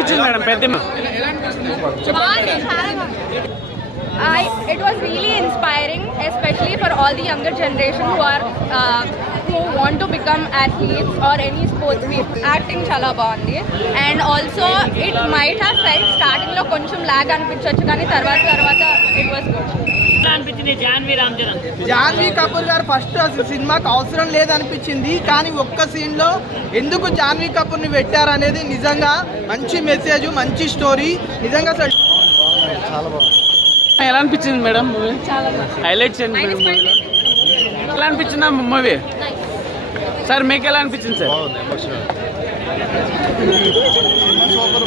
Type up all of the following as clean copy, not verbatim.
అనిపించింది మేడం పెద్ద? It was really inspiring, especially for all the younger generation who want to become athletes or any sports people. Acting chala baagundi, and also it might have felt starting lo koncham lag anpichochu కానీ తర్వాత it was good. అనిపించింది జాన్వీ కపూర్ గారు first సినిమాకి అవసరం లేదనిపించింది, కానీ ఒక్క scene లో ఎందుకు జాన్వీ కపూర్ ని పెట్టారు అనేది నిజంగా మంచి మెసేజ్, మంచి స్టోరీ. నిజంగా చాలా బాగుంది. ఎలా అనిపించింది మేడం మూవీ? హైలైట్స్ ఏంటి మేడం మూవీలో? ఎలా అనిపించిందా మూవీ సార్? మీకు ఎలా అనిపించింది సార్?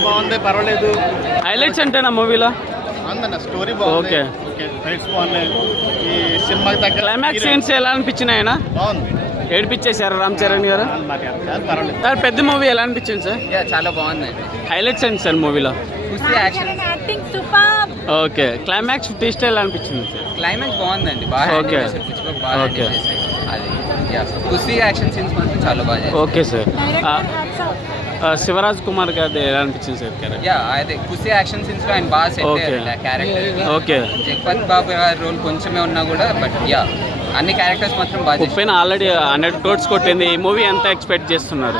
బాగుంది, పర్వాలేదు. హైలైట్స్ అంటేనా మూవీలో? Story okay. ఈ సినిమాకి తగ్గ క్లైమాక్స్ సీన్స్ ఎలా అనిపించినాయనా? బాగుంది. ఏడిపించేశారు రామ్ చరణ్ గారు. పర్వాలేదు సార్ పెద్ద మూవీ ఎలా అనిపించింది సార్? చాలా బాగుంది. హైలైట్స్ ఏంటి సార్ మూవీలో? ఓకే. క్లైమాక్స్ ట్విస్ట్ ఎలా అనిపించింది సార్? క్లైమాక్స్ బాగుందండి, బాగా ఓకే. ఓకే. అది కుస్తీ యాక్షన్ సీన్స్ మాత్రం చాలా బాగా. Okay sir. శివరాజ్ కుమార్ గారి ఎలా అనిపించింది సార్ క్యారెక్టర్? అదే కుస్తీ యాక్షన్ సీన్స్ లో ఆయన బాగా సెట్ అయ్యారు క్యారెక్టర్. ఓకే. జగపతి బాబు గారి రోల్ కొంచెమే ఉన్నా కూడా బట్ అన్ని క్యారెక్టర్స్ మాత్రం బాగా. ఉప్పెన ఆల్రెడీ 100 crores కొట్టింది. ఈ మూవీ ఎంత ఎక్స్పెక్ట్ చేస్తున్నారు?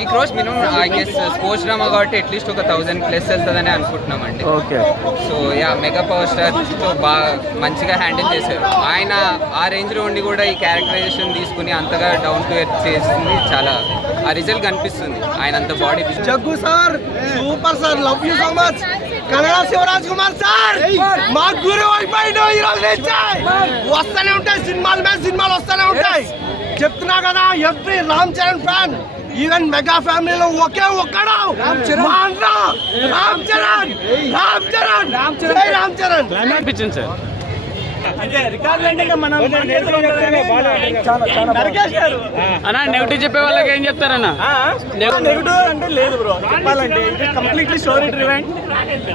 ఈ crores minimum I guess sports drama కాబట్టి అట్లీస్ట్ ఒక 1000+ వెళ్తుందని అనుకుంటున్నామండి. ఓకే. సో మెగా పవర్ స్టార్తో బాగా మంచిగా హ్యాండిల్ చేశారు. ఆయన ఆ రేంజ్లో ఉండి కూడా ఈ క్యారెక్టరైజేషన్ తీసుకుని అంతగా డౌన్ టు ఎర్త్ చేసింది చాలా. ఆ రిజల్ట్ కనిపిస్తుంది ఆయన అంత body. Jaggu sir super sir, love you so much. Kannada Shivaraj Kumar sir మా గురు అయిపోయిండు. ఈరోజు వస్తూనే ఉంటాయి సినిమాలు వస్తూనే ఉంటాయి. చెప్తున్నా కదా, every Ram Charan fan, even mega ఫ్యామిలీలో ఒకే ఒక్కడు రామ్ చరణ్. అనిపించింది సార్? అన్నా నెగిటివ్ చెప్పే వాళ్ళకి ఏం చెప్తారన్నా? నెగిటివ్ అంటే లేదు బ్రో, చెప్పాలంటే ఇది కంప్లీట్లీ స్టోరీ డ్రివెన్.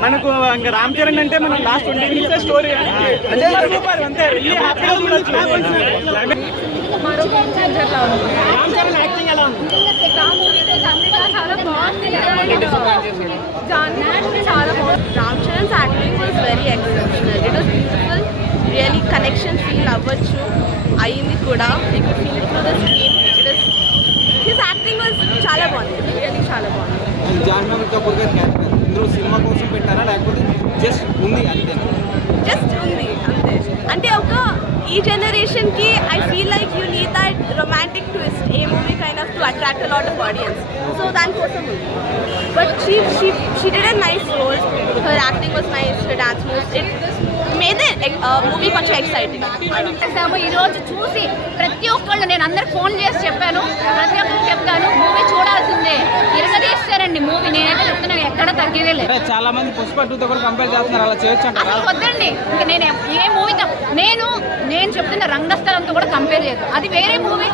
మనకు ఇంకా రామ్ చరణ్ అంటే మనం లాస్ట్ 20 minutes స్టోరీ అంటే సూపర్, అంతే వెళ్ళి హ్యాపీగా చూడొచ్చు. రామ్ చరణ్ యాక్టింగ్ ఎలా ఉంది? Ram Charan's acting was very exceptional. It was beautiful. Really connection feel అవ్వచ్చు అయింది కూడా. హిస్ యాక్టింగ్ వాజ్ చాలా బాగుంది, రియలీ చాలా బాగుంది. జాన్వీ కపూర్ గారి క్యారెక్టర్ ఇందులో సినిమా కోసం పెట్టారా లేకపోతే జస్ట్ ఉంది అంతే? జస్ట్ ఉంది అంతే. అంటే ఒక ఈ జనరేషన్ కి I feel like you need that romantic twist A movie kind off to attract a lot of audience. So దానికోసం ఉంది. But she did a nice role. Her acting was nice, her dance moves, it made the movie కొంచెం exciting. ఈరోజు చూసి ప్రతి ఒక్కళ్ళు, నేను అందరికి phone చేసి చెప్పాను, ప్రతి ఒక్కరికి చెప్తాను, మూవీ చూడాల్సిందే. ఇరగదీస్తారండి మూవీ. నేనైతే చెప్తున్నాను, ఎక్కడ తగ్గేదే లేదు. చాలా మంది పుష్ప 2తో కూడా కంపేర్ చేస్తున్నారు, అలా చేయొచ్చు అంటారా? అసలు వద్దండి. ఇంకా నేను ఏ మూవీతో నేను చెప్తున్న రంగస్థలంతో కూడా కంపేర్ చేయదు. అది వేరే మూవీ.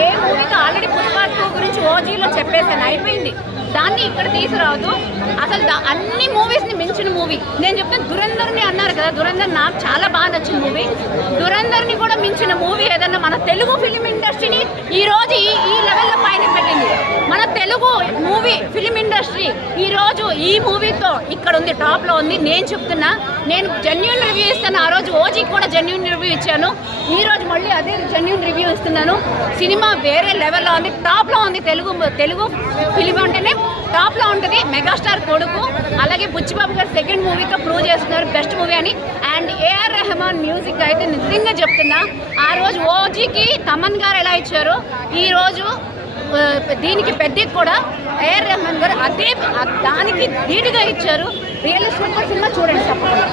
ఏ మూవీతో ఆల్రెడీ పుష్ప 2 గురించి ఓజీలో చెప్పేసాను, అయిపోయింది. దాన్ని ఇక్కడ తీసుకురావద్దు. అసలు అన్ని మూవీస్ని మించిన మూవీ నేను చెప్తాను. దురంధర్ని అన్నారు కదా, దురంధర్ నాకు చాలా బాగా నచ్చిన మూవీ. దురంధర్ని కూడా మించిన మూవీ ఏదన్నా మన తెలుగు ఫిలిం ఇండస్ట్రీని ఈరోజు ఈ లెవెల్లో పైన పెట్టింది. మన తెలుగు మూవీ ఫిలిం ఇండస్ట్రీ ఈరోజు ఈ మూవీతో ఇక్కడ ఉంది, టాప్లో ఉంది. నేను చెప్తున్నా, నేను జెన్యూన్ రివ్యూ ఇస్తాను. ఆ రోజు ఓజీకి కూడా జెన్యూన్ రివ్యూ ఇచ్చాను. ఈరోజు మళ్ళీ అదే జెన్యూన్ రివ్యూ ఇస్తున్నాను. సినిమా వేరే లెవెల్లో ఉంది, టాప్లో ఉంది. తెలుగు ఫిలిం అంటేనే టాప్లో ఉంటుంది. మెగాస్టార్ కొడుకు, అలాగే బుచ్చిబాబు గారు సెకండ్ మూవీతో ప్రూవ్ చేస్తున్నారు బెస్ట్ మూవీ అని. అండ్ ఏఆర్ రెహమాన్ మ్యూజిక్ అయితే నిజంగా చెప్తున్నా, ఆ రోజు ఓజీకి తమన్ గారు ఎలా ఇచ్చారో ఈరోజు దీనికి పెద్దకి కూడా ఏఆర్ రెహమాన్ గారు అదే దానికి ధీటుగా ఇచ్చారు. రియల్ సూపర్ సినిమా చూడండి తప్పకుండా.